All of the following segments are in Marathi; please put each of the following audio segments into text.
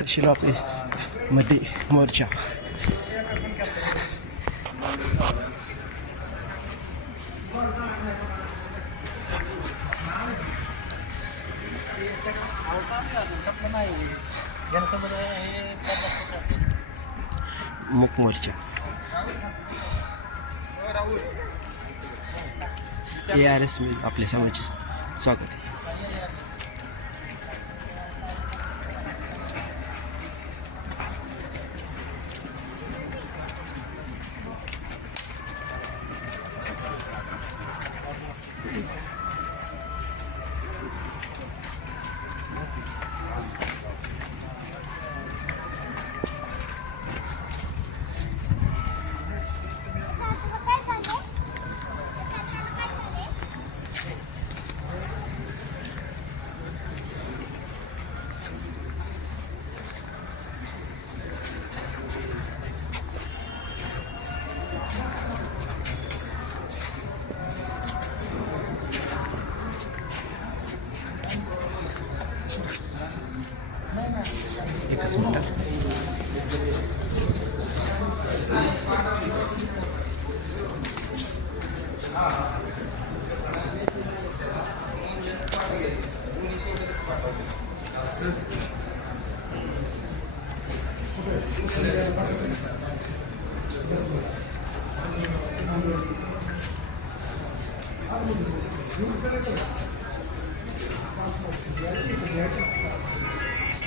तहसील मध्ये मोर्चा. मुक मोर्चा. ए आर एस मी आपल्या समाजाचे स्वागत आहे. एकच मिनिट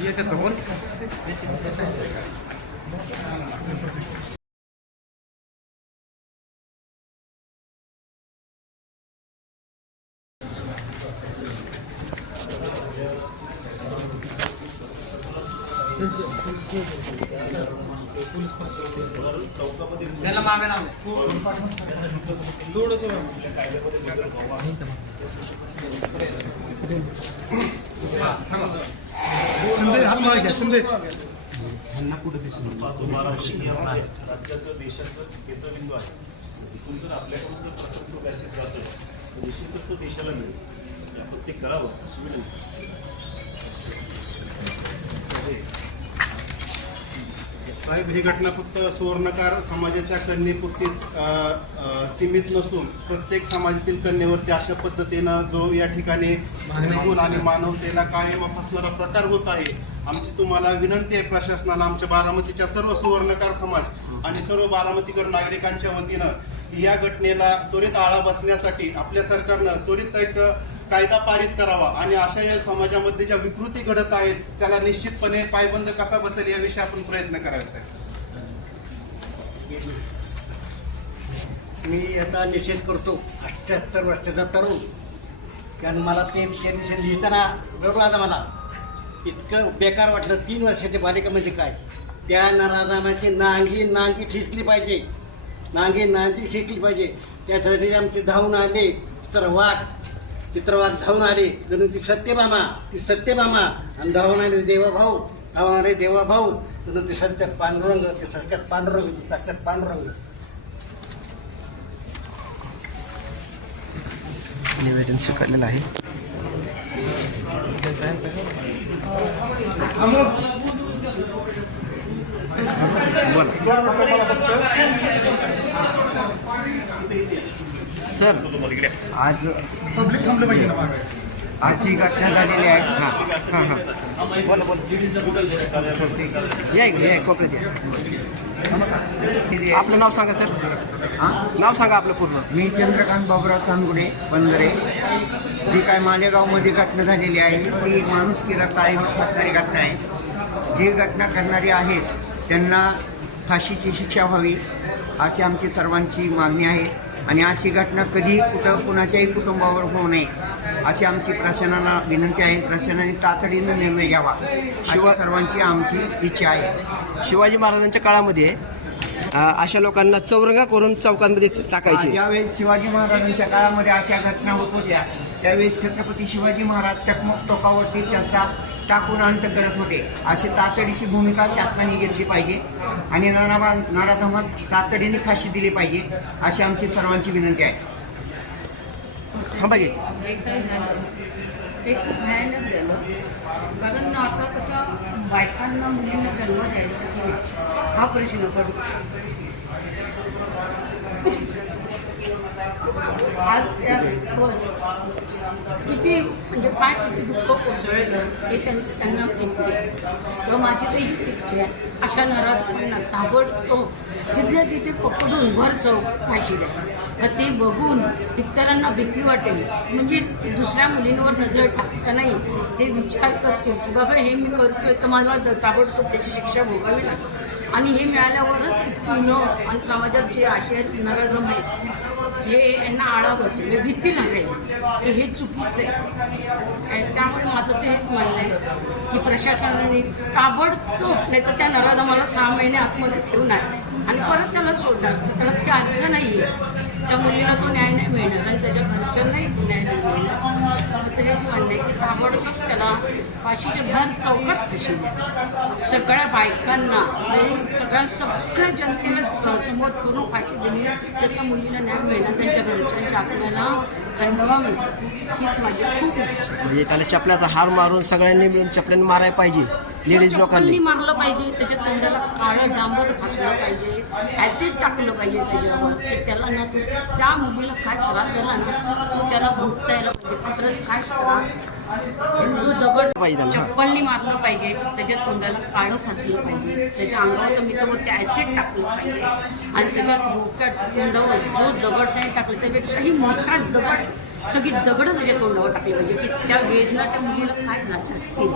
이해됐다고? तो महाराष्ट्र नियम आहे. राज्याचं देशाचं केंद्रबिंदू आहे. इथून जर आपल्याकडून जर प्रथम तो मॅसेज जातोय तर निश्चितच तो देशाला मिळेल. आपण ते करावं अशी विनंती साहेब ही घटना फक्त सुवर्णकार समाजाच्या कन्येपुरतीच सीमित नसून प्रत्येक समाजातील कन्येवरती अशा पद्धतीनं जो या ठिकाणी निर्गुण आणि मानवतेला कायम फसणारा प्रकार होत आहे आमची तुम्हाला विनंती आहे प्रशासनाला आमच्या बारामतीच्या सर्व सुवर्णकार समाज आणि सर्व बारामतीकर नागरिकांच्या वतीनं या घटनेला त्वरित आळा बसण्यासाठी आपल्या सरकारनं त्वरित एक कायदा पारित करावा आणि अशा या समाजामध्ये ज्या विकृती घडत आहेत त्याला निश्चितपणे पायबंद कसा बसेल याविषयी आपण प्रयत्न करायचा आहे. मी याचा निषेध करतो. अठ्ठ्याहत्तर वर्षाचा तरुण. कारण मला ते निषेध लिहिताना बरोबर आलं मला. इतकं बेकार वाटलं. तीन वर्षाची बालिका म्हणजे काय? त्या नराधामाची नांगी नांगी ठिसली पाहिजे. नांगी नांगी ठिसली पाहिजे. त्यासाठी आमचे धावून आले. चित्रवाघ चित्रवाघ धावून आले जणू ती सत्यभामा ती सत्यभामा आणि धावून आले देवाभाऊ धावून आले देवाभाऊ जणू ते सत्य पांडुरंग ते सत्यात पांडुरंग साक्षात पांडुरंग. निवेदन स्वीकारलेलं आहे. सर आज पब्लिक थांबलं पाहिजे ना मागे. आज जी घटना झालेली आहे. हां हां हां. बोला बोला या कोकणात या आपलं नाव सांगा सर. नाव सांगा आपलं पूर्ण. मी चंद्रकांत बाबुराव चांदगुडे बंदरे. जी काय मालेगावमध्ये घटना झालेली आहे ती माणुसकीला कायम असणारी घटना आहे. जी घटना करणारी आहेत त्यांना फाशीची शिक्षा व्हावी अशी आमची सर्वांची मागणी आहे. आणि अशी घटना कधी कुठं कुणाच्याही कुटुंबावर होऊ नये. अशी आमची प्रशासनाला विनंती आहे. प्रशासनाने तातडीनं निर्णय घ्यावा. शिवा- सर्वांची आमची इच्छा आहे. शिवाजी महाराजांच्या काळामध्ये अशा लोकांना चौरंगा करून चौकांमध्ये टाकायचे. ज्यावेळेस शिवाजी महाराजांच्या काळामध्ये अशा घटना होत होत्या त्यावेळेस छत्रपती शिवाजी महाराज टकमक टोकावरती त्याचा टाकून अंत करत होते. अशी तातडीची भूमिका शासनाने घेतली पाहिजे. आणि नराबा नराधमास तातडीने फाशी दिली पाहिजे अशी आमची सर्वांची विनंती आहे. थांबा जे ते खूप भयानक झालं. कारण आता कसं बायकांना मुलींना जन्म द्यायचा की हा प्रश्न पडतो. आज त्यावर किती म्हणजे पाठ किती दुःख कोसळलं हे त्यांचं त्यांना माहिती आहे. तर माझी तर हीच इच्छा आहे. अशा नराधमांना ताबडतोब तिथल्या तिथे पकडून भर चौक फाशी द्या. तर ते बघून इतरांना भीती वाटेल. म्हणजे दुसऱ्या मुलींवर नजर टाकता नाही. ते विचार करतील की बाबा हे मी करतोय तर मला ताबडतोब त्याची शिक्षा भोगावी लागते आणि हे मिळाल्यावरच न आणि समाजात जे आशय नराधम आहेत हे यांना आळा बसेल म्हणजे भीती लागेल की हे चुकीचं आहे. आणि त्यामुळे माझं ते हेच म्हणणं आहे की प्रशासनाने ताबडतोब नाही तर त्या नराधमाला सहा महिने आतमध्ये ठेवणार आणि परत त्याला सोडणार तर त्याला काही अर्थ नाही आहे त्या मुलीला तो न्याय नाही मिळणार आणि त्याच्या घरच्यांनाही न्याय नाही मिळणार. माझं हेच म्हणणं आहे की ताबडतोब त्याला फाशीच्या भर चौकात फाशी द्या. सगळ्या बायकांना म्हणजे सगळ्या सगळ्या जनतेला समोर करून फाशी दिली तर त्या मुलीला न्याय मिळणार. त्यांच्या घरच्यांच्या आपल्याला थंडवा मिळेल. हीच माझी खूप इच्छा म्हणजे त्याला चपल्याचा हार मारून सगळ्यांनी मिळून चपल्याने मारायला पाहिजे. लेडीज लोकांनी. मारलं पाहिजे त्याच्या तोंडाला काळं डांबर फासलं पाहिजे ॲसिड टाकलं पाहिजे त्याच्यावर त्याला ना तो त्या मुलीला काय त्रास झाला ना तो त्याला भोगता यायला पाहिजे. खरंच काय त्रास? दगड. चप्पलनी मारलं पाहिजे त्याच्या तोंडाला काळं फासलं पाहिजे त्याच्या अंगावर मी तर बोलते ॲसिड टाकलं पाहिजे. आणि त्याच्या डोक्यात तोंडावर जो दगड त्याने टाकलं त्यापेक्षाही मोठा दगड सगळी दगडं त्याच्या तोंडावर टाकली पाहिजे. की त्या वेदना त्या मुलीला काय झाल्या असतील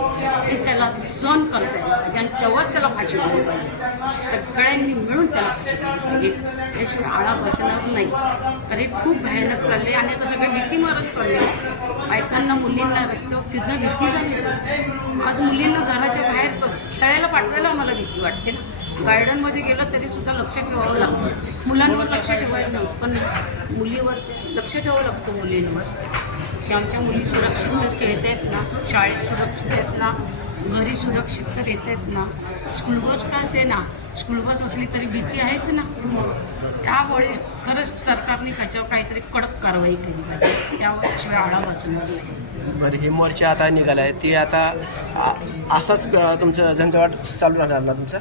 ते त्याला सहन करता येईल पाहिजे आणि तेव्हाच त्याला फाशी दिली पाहिजे. सगळ्यांनी मिळून त्याला फाशी दिली पाहिजे. त्याशिवाय आळा बसणार नाही. अरे खूप भयानक चालले आणि आता सगळे भीती मारत चालले. बायकांना मुलींना रस्त्यावर फिरणं भीती झाली. आज मुलींना घराच्या बाहेर खेळायला पाठवायला आम्हाला भीती वाटते ना. गार्डनमध्ये गेलं तरी सुद्धा लक्ष ठेवावं लागतं. मुलांवर लक्ष ठेवायला नव्हतं पण मुलीवर लक्ष ठेवावं लागतं मुलींवर. की आमच्या मुली सुरक्षित खेळत आहेत ना. शाळेत सुरक्षित आहेत ना. घरी सुरक्षित तर येत आहेत ना. स्कूल बस का असे ना स्कूल बस असली तरी भीती आहेच ना. त्यामुळे खरंच सरकारने त्याच्यावर काहीतरी कडक कारवाई केली पाहिजे. त्यावर शिवाय आळा बसणार नाही. बरं हे मोर्चा आता निघाला आहे. ते आता असाच तुमचं झंझावाट चालू राहणार ना तुमचं?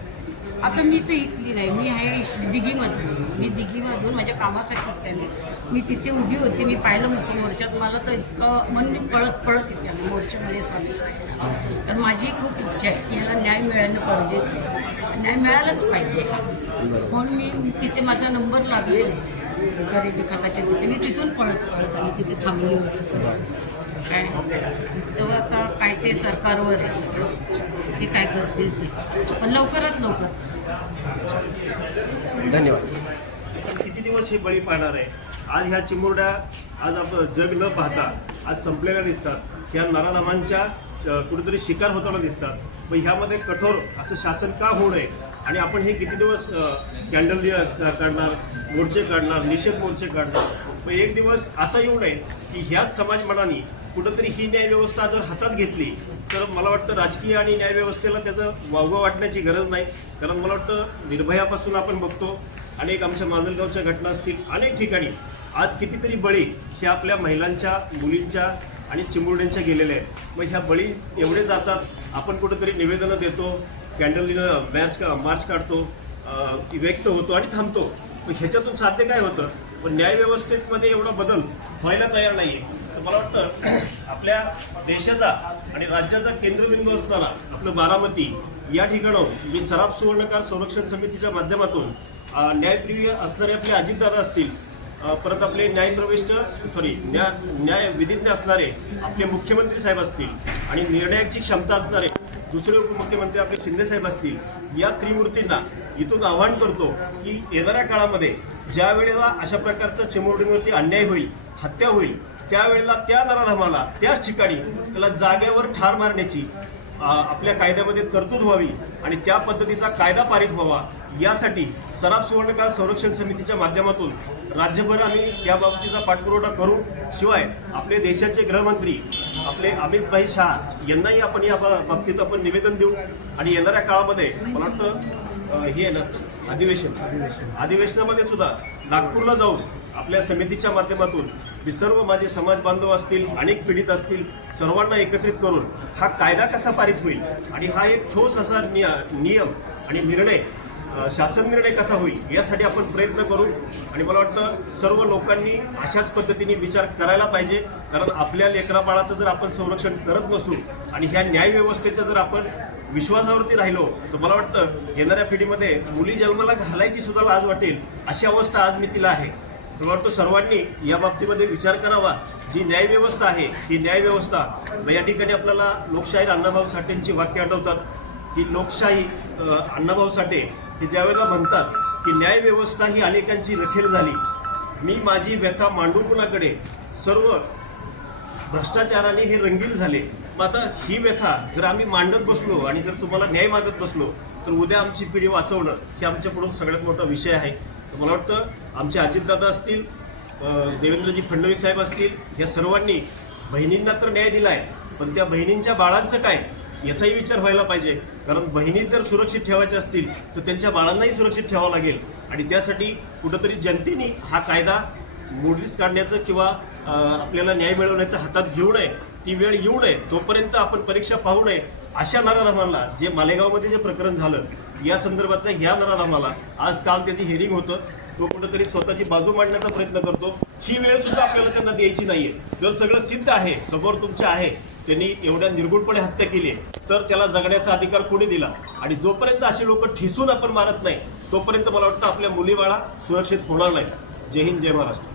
आता मी तर इथली नाही मी आहे दिघीमधून. दिघीमधली मी दिघीमधून माझ्या कामासाठी इथे मी तिथे उभी होती मी पाहिलं होतं मोर्चात. मला तर इतकं मन मी पळत पळत इथे आले मोर्चामध्ये सामील व्हायला तर माझी खूप इच्छा आहे की ह्याला न्याय मिळणं गरजेचं आहे. न्याय मिळालाच पाहिजे. म्हणून मी तिथे माझा नंबर लागलेला आहे गरिबी खताच्या तिथे. मी तिथून पळत पळत आली तिथे थांबली होती. तर काय? तेव्हा आता ते सरकारवर आहे सगळं ते काय करतील ते. पण लवकरात लवकर धन्यवाद. किती दिवस हे बळी पाहणार आहे? आज ह्या चिमुरड्या आज आपण जग न पाहता आज संपलेल्या दिसतात. ह्या नरानामांच्या श- कुठेतरी शिकार होताना दिसतात. मग ह्यामध्ये कठोर असं शासन का होऊ नये? आणि आपण हे किती दिवस कॅन्डल काढणार मोर्चे काढणार निषेध मोर्चे काढणार? मग एक दिवस असा येऊ नये की ह्याच समाज मनाने कुठंतरी ही न्यायव्यवस्था जर हातात घेतली तर मला वाटतं राजकीय आणि न्यायव्यवस्थेला त्याचं वावगं वाटण्याची गरज नाही. कारण मला वाटतं निर्भयापासून आपण बघतो अनेक आमच्या माजलगावच्या घटना असतील अनेक ठिकाणी आज कितीतरी बळी हे आपल्या महिलांच्या मुलींच्या आणि चिमुरड्यांच्या गेलेल्या आहेत. मग ह्या बळी एवढे जातात आपण कुठंतरी निवेदनं देतो कॅन्डलनं मॅच का मार्च काढतो व्यक्त होतो आणि थांबतो. मग ह्याच्यातून साध्य काय होतं? पण न्यायव्यवस्थेमध्ये एवढा बदल व्हायला तयार नाही आहे मला वाटतं आपल्या देशाचा आणि राज्याचा केंद्रबिंदू असताना आपलं बारामती या ठिकाणं मी सराफ सुवर्णकार संरक्षण समितीच्या माध्यमातून न्यायप्रिय असणारे आपले अजितदादा असतील परत आपले न्यायप्रविष्ट सॉरी न्याय न्याय विधिज्ञ असणारे आपले मुख्यमंत्री साहेब असतील आणि निर्णयाची क्षमता असणारे दुसरे उपमुख्यमंत्री आपले शिंदे साहेब असतील या त्रिमूर्तींना इथून आवाहन करतो की येणाऱ्या काळामध्ये ज्या वेळेला अशा प्रकारचा चिमुरडींवरती अन्याय होईल हत्या होईल त्यावेळेला त्या नराधमाला त्याच ठिकाणी त्याला जागेवर ठार मारण्याची आपल्या कायद्यामध्ये तरतूद व्हावी आणि त्या पद्धतीचा कायदा पारित व्हावा यासाठी सराब सुवर्णकार संरक्षण समितीच्या माध्यमातून राज्यभर आम्ही या बाबतीचा पाठपुरवठा करू. शिवाय आपले देशाचे गृहमंत्री आपले अमित भाई शहा यांनाही आपण या बा- बाबतीत आपण निवेदन देऊ. आणि येणाऱ्या काळामध्ये मला वाटतं हे आहे ना अधिवेशन. अधिवेशनामध्ये सुद्धा नागपूरला जाऊन आपल्या समितीच्या माध्यमातून मी सर्व माझे समाज बांधव असतील अनेक पीडित असतील सर्वांना एकत्रित करून हा कायदा कसा पारित होईल आणि हा एक ठोस असा निय- नियम आणि निर्णय शासन निर्णय कसा होईल यासाठी आपण प्रयत्न करू आणि मला वाटतं सर्व लोकांनी अशाच पद्धतीने विचार करायला पाहिजे. कारण आपल्या लेकराबाळाचं जर आपण संरक्षण करत नसू आणि ह्या न्यायव्यवस्थेचा जर आपण विश्वासावरती राहिलो तर मला वाटतं येणाऱ्या पिढीमध्ये मुली जन्माला घालायची सुद्धा लाज वाटेल अशी अवस्था आज मी तिला आहे. मला वाटतं सर्वांनी या बाबतीमध्ये विचार करावा. जी न्यायव्यवस्था आहे ही न्यायव्यवस्था या ठिकाणी आपल्याला लोकशाहीर अण्णाभाऊ साठेंची वाक्य आठवतात. की लोकशाही अण्णाभाऊ साठे हे ज्यावेळेला म्हणतात की न्यायव्यवस्था ही अनेकांची रखेल झाली. मी माझी व्यथा मांडू कुणाकडे? सर्व भ्रष्टाचाराने हे रंगीन झाले. मग आता ही व्यथा जर आम्ही मांडत बसलो आणि जर तुम्हाला न्याय मागत बसलो तर उद्या आमची पिढी वाचवणं हे आमच्यापुढं सगळ्यात मोठा विषय आहे. तर मला वाटतं आमचे अजितदादा असतील देवेंद्रजी फडणवीस साहेब असतील या सर्वांनी बहिणींना तर न्याय दिलाय पण त्या बहिणींच्या बाळांचं काय? याचाही विचार व्हायला पाहिजे. कारण बहिणी जर सुरक्षित ठेवायच्या असतील तर त्यांच्या बाळांनाही सुरक्षित ठेवावं लागेल. आणि त्यासाठी कुठंतरी जनतेने हा कायदा मोडीस काढण्याचं किंवा आपल्याला न्याय मिळवण्याचं हातात घेऊ नये ती वेळ येऊ नये तोपर्यंत आपण परीक्षा पाहू नये अशा नराधामांना जे मालेगावमध्ये जे प्रकरण झालं या संदर्भातल्या ह्या नराधामाला आज काल त्याची हेरिंग होतं. तो कुठंतरी स्वतःची बाजू मांडण्याचा प्रयत्न करतो. ही वेळ सुद्धा आपल्याला त्यांना द्यायची नाहीये. जर सगळं सिद्ध आहे समोर तुमच्या आहे त्यांनी एवढ्या निर्गुणपणे हत्या केली आहे तर त्याला जगण्याचा अधिकार कोणी दिला? आणि जोपर्यंत असे लोक ठिसून आपण मारत नाही तोपर्यंत मला वाटतं आपल्या मुलीबाळा सुरक्षित होणार नाही. जय हिंद जय महाराष्ट्र.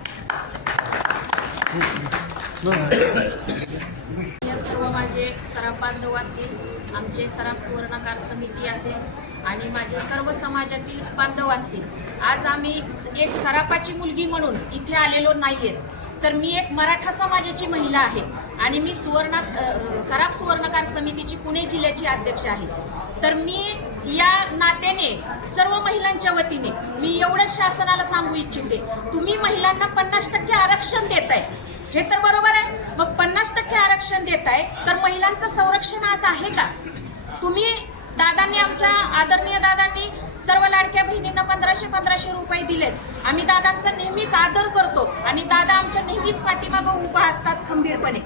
या सर्व माझे सराफ बांधव असतील आमचे सराफ सुवर्णकार समिती असेल आणि माझे सर्व समाजातील बांधव असतील. आज आम्ही एक सरापाची मुलगी म्हणून इथे आलेलो नाही आहेत तर मी एक मराठा समाजाची महिला आहे आणि मी सुवर्णा सराप सराफ सुवर्णकार समितीची पुणे जिल्ह्याची अध्यक्ष आहे. तर मी या नात्याने सर्व महिलांच्या वतीने मी एवढंच शासनाला सांगू इच्छिते तुम्ही महिलांना पन्नास टक्के आरक्षण देत आहे हे तर बरोबर आहे. मग पन्नास टक्के आरक्षण देत आहे तर महिलांचं संरक्षण आज आहे का? तुम्ही दादांनी आमच्या आदरणीय दादांनी सर्व लाडक्या बहिणींना पंधराशे पंधराशे रुपये दिलेत. आम्ही दादांचा नेहमीच आदर करतो आणि दादा आमच्या नेहमीच पाठीमागं उभा असतात खंबीरपणे.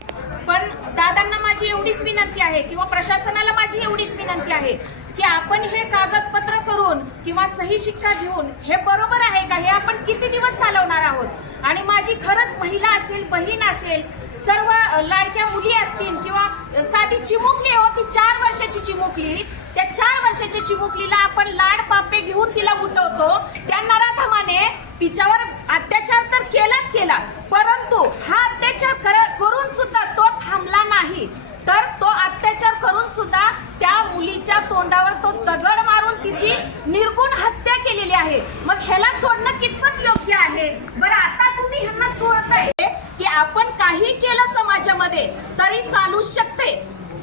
पण दादांना माझी एवढीच विनंती आहे किंवा प्रशासनाला माझी एवढीच विनंती आहे की आपण हे कागदपत्र करून किंवा सही शिक्का घेऊन हे बरोबर आहे का हे आपण किती दिवस चालवणार आहोत? आणि माझी खरंच महिला असेल बहीण असेल सर्व लाडक्या मुली असतील किंवा साधी चिमुकली हो ती चार वर्षाची चिमुकली. त्या चार वर्षाच्या चिमुकलीला आपण लाड पापे घेऊन तिला उठवतो त्या नराधमाने तिच्यावर अत्याचार तर केलाच केला परंतु हा अत्याचार कर- करून सुद्धा तो थांबला नाही. तर तो अत्याचार करून सुद्धा त्या मुलीच्या तोंडावर तो दगड मारून तिची निर्गुण हत्या केलेली आहे. मग ह्याला सोडणं कितपत योग्य आहे बरं आता तुम्ही ह्यांना सोडताय की आपण काही केलं समाजामध्ये तरी चालू शकते.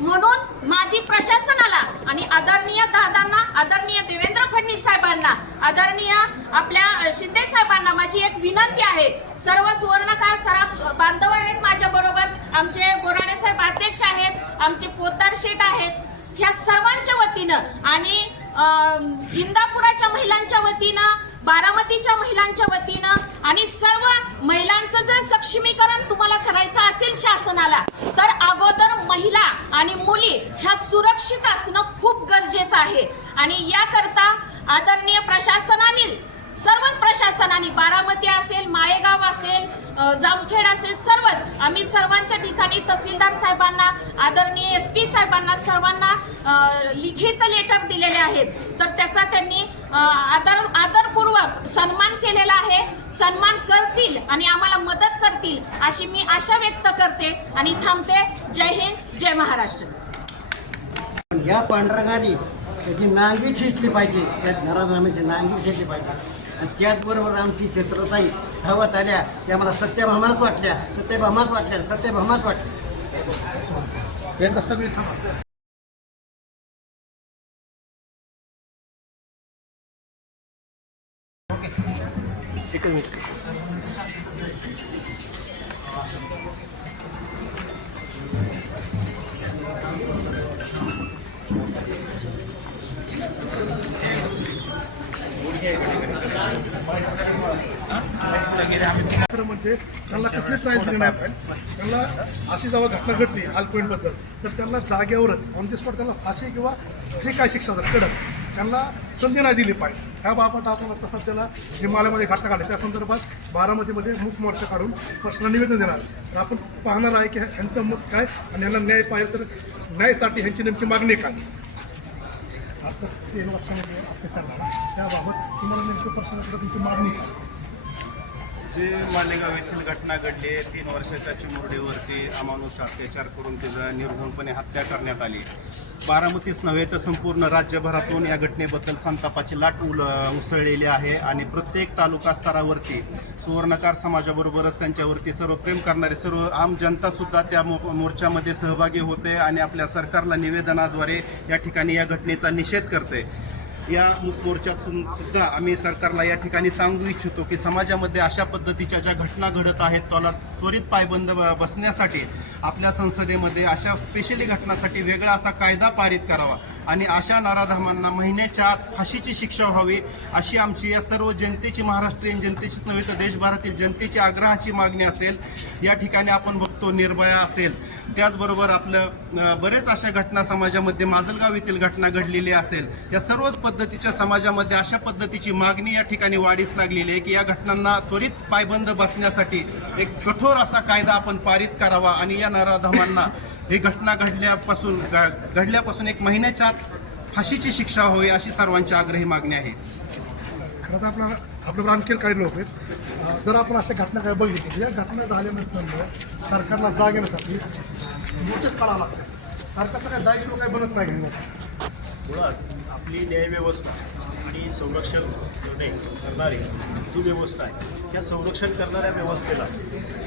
म्हणून माझी प्रशासनाला आणि आदरणीय दादांना आदरणीय देवेंद्र फडणवीस साहेबांना आदरणीय आपल्या शिंदे साहेबांना माझी एक विनंती आहे. सर्व सुवर्णकाळ सराफ बांधव आहेत माझ्या बरोबर. आमचे बोराडे साहेब अध्यक्ष आहेत आमचे पोतदार शेठ आहेत. ह्या सर्वांच्या वतीनं आणि इंदापुराच्या महिलांच्या वतीनं बारामतीच्या महिलांच्या वतीनं आणि सर्व महिलांचं जर सक्षमीकरण तुम्हाला करायचं शासनाला. तर अगोदर महिला आणि मुली ह्या सुरक्षित असणं खूप गरजेचं आहे. आणि याकरता आदरणीय प्रशासनाने सर्वच प्रशासनाने बारामती असेल माळेगाव असेल जामखेड असेल सर्वच आम्ही सर्वांच्या ठिकाणी तहसीलदार साहेबांना आदरणीय एस पी साहेबांना सर्वांना लिखित लेटर दिलेले आहेत. तर त्याचा त्यांनी आदर आदरपूर्वक सन्मान केलेला आहे. सन्मान करतील आणि आम्हाला मदत करतील अशी मी आशा व्यक्त करते आणि थांबते. जय हिंद जय महाराष्ट्र. या पांढरंगाने त्याची नांगी छिजली पाहिजे. त्यात नराधमाची नांगी छिजली पाहिजे. आणि त्याचबरोबर आमची चित्रताई धावत आल्या. त्या मला सत्यभामात वाटल्या. सत्यभामात वाटल्या. सत्यभामात वाटल्या. एकदा सगळी थांबा. म्हणजे त्यांना कसली ट्रायल दिली नाही पाहिजे त्यांना अशी जेव्हा घटना घडते आलपॉईंटबद्दल तर त्यांना जागेवरच ऑन द स्पॉट त्यांना फाशी किंवा जे काय शिक्षा झाली कडक त्यांना संधी नाही दिली पाहिजे. ह्या बाबत आपण आता सध्याला हिमालयामध्ये घटना काढली त्या संदर्भात बारामतीमध्ये मुख मोर्चा काढून प्रश्न निवेदन देणार तर आपण पाहणार आहे की ह्यांचं मत काय आणि ह्यांना न्याय पाहिजे तर न्यायासाठी ह्यांची नेमकी मागणी काय? आता तीन वर्षामध्ये अत्याचार झाला त्याबाबत तुम्हाला नेमकं प्रश्न तुमची मागणी काय जे मालेगाव येथील घटना घडली आहे तीन वर्षाच्या चिमुरडीवरती अमानुष अत्याचार करून तिचं निर्घुणपणे हत्या करण्यात आली. बारामतीच नव्हे तर संपूर्ण राज्यभरातून या घटनेबद्दल संतापाची लाट उल उसळलेली आहे आणि प्रत्येक तालुका स्तरावरती सुवर्णकार समाजाबरोबरच त्यांच्यावरती सर्व प्रेम करणारे सर्व आम जनतासुद्धा त्या मो मोर्चामध्ये सहभागी होते आणि आपल्या सरकारला निवेदनाद्वारे या ठिकाणी या घटनेचा निषेध करते. या मोर्चातून सुद्धा आम्ही सरकारला या ठिकाणी सांगू इच्छितो की समाजामध्ये अशा पद्धतीच्या ज्या घटना घडत आहेत त्याला त्वरित पायबंद बसण्यासाठी आपल्या संसदेमध्ये अशा स्पेशली घटनासाठी वेगळा असा कायदा पारित करावा. आणि अशा नराधमांना महिन्याच्या आत फाशीची शिक्षा व्हावी अशी आमची या सर्व जनतेची महाराष्ट्रीयन जनतेचीच नव्हे तर देशभरातील जनतेची आग्रहाची मागणी असेल या ठिकाणी आपण बघतो निर्भया असेल. त्याचबरोबर आपलं बरेच अशा घटना समाजामध्ये माजलगाव येथील घटना घडलेली असेल या सर्वच पद्धतीच्या समाजामध्ये अशा पद्धतीची मागणी या ठिकाणी वाढीस लागलेली आहे की या घटनांना त्वरित पायबंद बसण्यासाठी एक कठोर असा कायदा आपण पारित करावा आणि या नराधमांना ही घटना घडल्यापासून घडल्यापासून एक महिन्याच्या आत फाशीची शिक्षा होईल अशी सर्वांची आग्रही मागणी आहे खरं तर आपल्याला आपल्यावर आणखी काही लोक आहेत. जर आपण अशा घटना काय बघितल्या या घटना झाल्यानंतर सरकारला जाग येण्यासाठी नोटीस काढावं लागतं. सरकारचं काय दायित्व काही बनत नाही मुळात आपली न्यायव्यवस्था आणि संरक्षण करणे करणारी जी व्यवस्था आहे. या संरक्षण करणाऱ्या व्यवस्थेला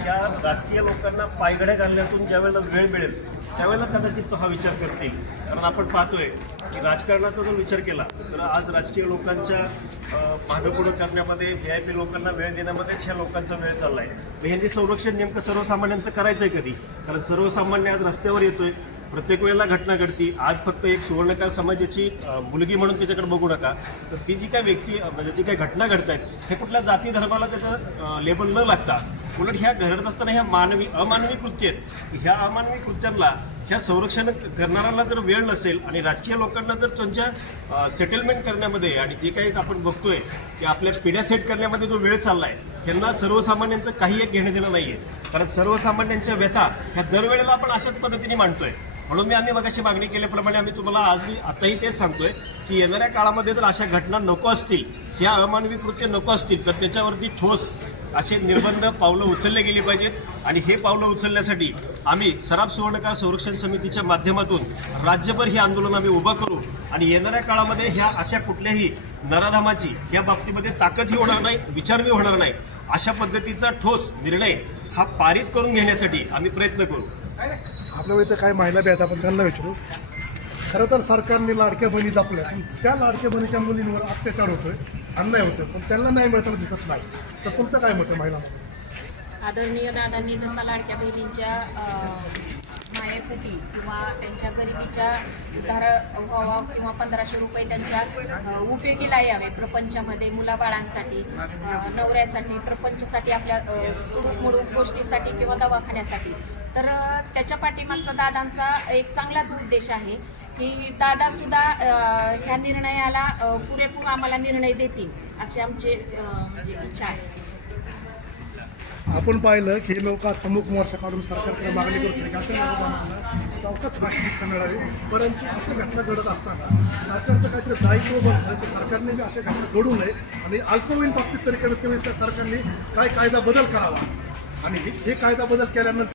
या राजकीय लोकांना पायघड्या घालण्यातून ज्यावेळेला वेळ मिळेल त्यावेळेला कदाचित तो हा विचार करतील. कारण आपण पाहतोय की राजकारणाचा जर विचार केला तर आज राजकीय लोकांच्या मागं मागंपुढं करण्यामध्ये व्ही आय पी लोकांना वेळ देण्यामध्येच ह्या लोकांचा वेळ चालला आहे मग ह्यांनी संरक्षण नेमकं सर्वसामान्यांचं करायचं आहे कधी? कारण सर्वसामान्य आज रस्त्यावर येतोय प्रत्येक वेळेला घटना घडती. आज फक्त एक सुवर्णकार समाजाची मुलगी म्हणून त्याच्याकडे बघू नका. तर ती जी काही व्यक्ती म्हणजे जी काही घटना घडत आहेत हे कुठल्या जाती धर्माला त्याचं लेबल न लागता उलट ह्या घडत असताना ह्या मानवी अमानवी कृत्य आहेत. ह्या अमानवी कृत्यांना ह्या संरक्षण करणाऱ्याला जर वेळ नसेल आणि राजकीय लोकांना जर त्यांच्या सेटलमेंट करण्यामध्ये आणि जे काही आपण बघतोय की आपल्या पिढ्या सेट करण्यामध्ये जो वेळ चालला आहे त्यांना सर्वसामान्यांचं काही एक घेणं देणं नाही आहे कारण सर्वसामान्यांच्या व्यथा ह्या दरवेळेला आपण अशाच पद्धतीने मांडतोय. म्हणून मी आम्ही मगाशी मागणी केल्याप्रमाणे आम्ही तुम्हाला आज मी आताही तेच सांगतोय की येणाऱ्या काळामध्ये जर अशा घटना नको असतील ह्या अमानवी कृत्य नको असतील तर त्याच्यावरती ठोस असे निर्बंध पावलं उचलले गेली पाहिजेत. आणि हे पावलं उचलण्यासाठी आम्ही सराफ सुवर्णकार संरक्षण समितीच्या माध्यमातून राज्यभर हे आंदोलन आम्ही उभं करू. आणि येणाऱ्या काळामध्ये ह्या अशा कुठल्याही नराधामाची या बाबतीमध्ये ताकदही होणार नाही विचारही होणार नाही. अशा पद्धतीचा ठोस निर्णय हा पारित करून घेण्यासाठी आम्ही प्रयत्न करू. आपल्या वेळी तर काय महिला बी आहेत आपण त्यांना विचारू. खरं तर सरकारने लाडक्या बहिणी जपल्या त्या लाडक्या बहिणीच्या मुलींवर अत्याचार होतोय. अन्याय होतो पण त्यांना न्याय मिळताना दिसत नाही. तर तुमचं काय मत आहे आदरणीय दादांनी जसा लाडक्या बहिणींच्या अ, मायेपोटी किंवा त्यांच्या गरिबीच्या उधार व्हावा किंवा पंधराशे रुपये त्यांच्या उपयोगीला यावे प्रपंचामध्ये मुलाबाळांसाठी नवऱ्यासाठी प्रपंचासाठी आपल्या मुडूक गोष्टीसाठी किंवा दवाखान्यासाठी. तर त्याच्या पाठीमागचा दादांचा एक चांगलाच उद्देश आहे. की दादासुद्धा सुद्धा ह्या निर्णयाला पुरेपूर आम्हाला निर्णय देतील असे आमचे म्हणजे इच्छा आहे. आपण पाहिलं की हे लोक आता मुख मोर्चा काढून सरकारकडे मागणी करतो की चौकात फाशी शिक्षा मिळावी. परंतु अशा घटना घडत असताना सरकारचं काहीतरी दायित्व बनतं की सरकारने बी अशा घटना घडू नये आणि अल्पवयीन बाबतीत तरी कमीत कमी सरकारने काय कायदा बदल करावा. आणि हे कायदा बदल केल्यानंतर